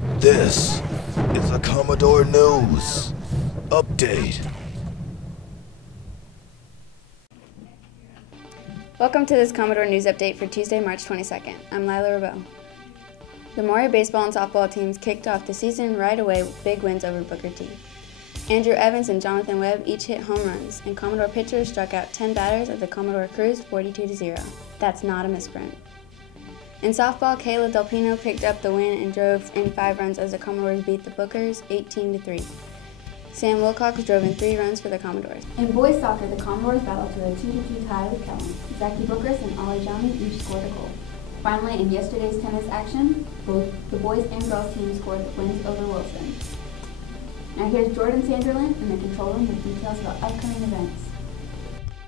This is a Commodore News Update. Welcome to this Commodore News Update for Tuesday, March 22nd. I'm Lila Rabeau. The Maury baseball and softball teams kicked off the season right away with big wins over Booker T. Andrew Evans and Jonathan Webb each hit home runs, and Commodore pitchers struck out 10 batters as the Commodore cruised 42-0. That's not a misprint. In softball, Kayla Delpino picked up the win and drove in 5 runs as the Commodores beat the Bookers 18-3. Sam Wilcox drove in 3 runs for the Commodores. In boys soccer, the Commodores battled to a 2-2 tie with Kellen. Zaki Bookers and Ali Jami each scored a goal. Finally, in yesterday's tennis action, both the boys and girls teams scored wins over Wilson. Now here's Jordan Sanderlin in the control room with details about upcoming events.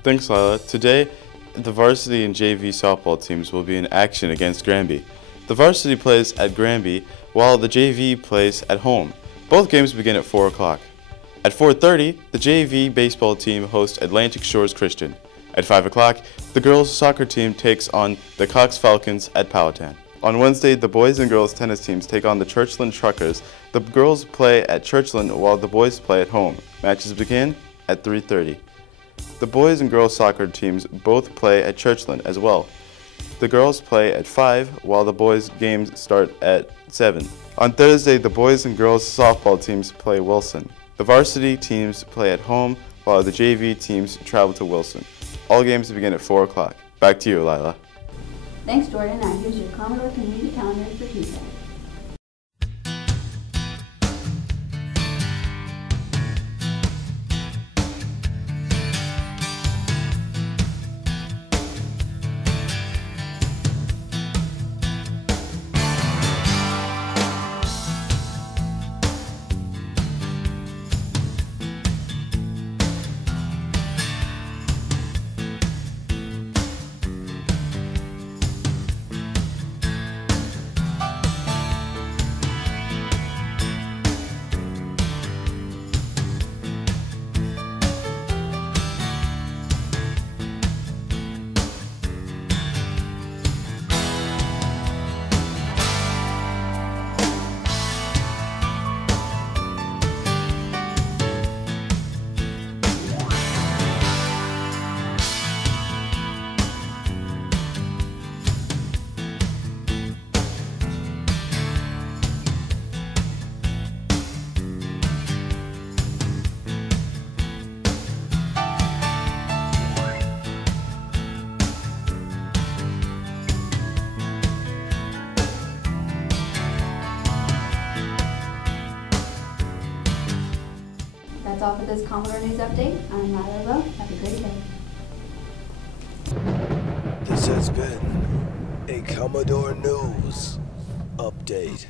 Thanks, Lila. Today, the varsity and JV softball teams will be in action against Granby. The varsity plays at Granby, while the JV plays at home. Both games begin at 4 o'clock. At 4:30, the JV baseball team hosts Atlantic Shores Christian. At 5 o'clock, the girls soccer team takes on the Cox Falcons at Powhatan. On Wednesday, the boys and girls tennis teams take on the Churchland Truckers. The girls play at Churchland while the boys play at home. Matches begin at 3:30. The boys and girls soccer teams both play at Churchland as well. The girls play at 5 while the boys' games start at 7. On Thursday, the boys and girls softball teams play Wilson. The varsity teams play at home while the JV teams travel to Wilson. All games begin at 4 o'clock. Back to you, Lila. Thanks, Jordan. Now here's your Commodore Community Calendar for Tuesday. That's all for this Commodore News Update. I'm Lila Rabeau. Have a great day. This has been a Commodore News Update.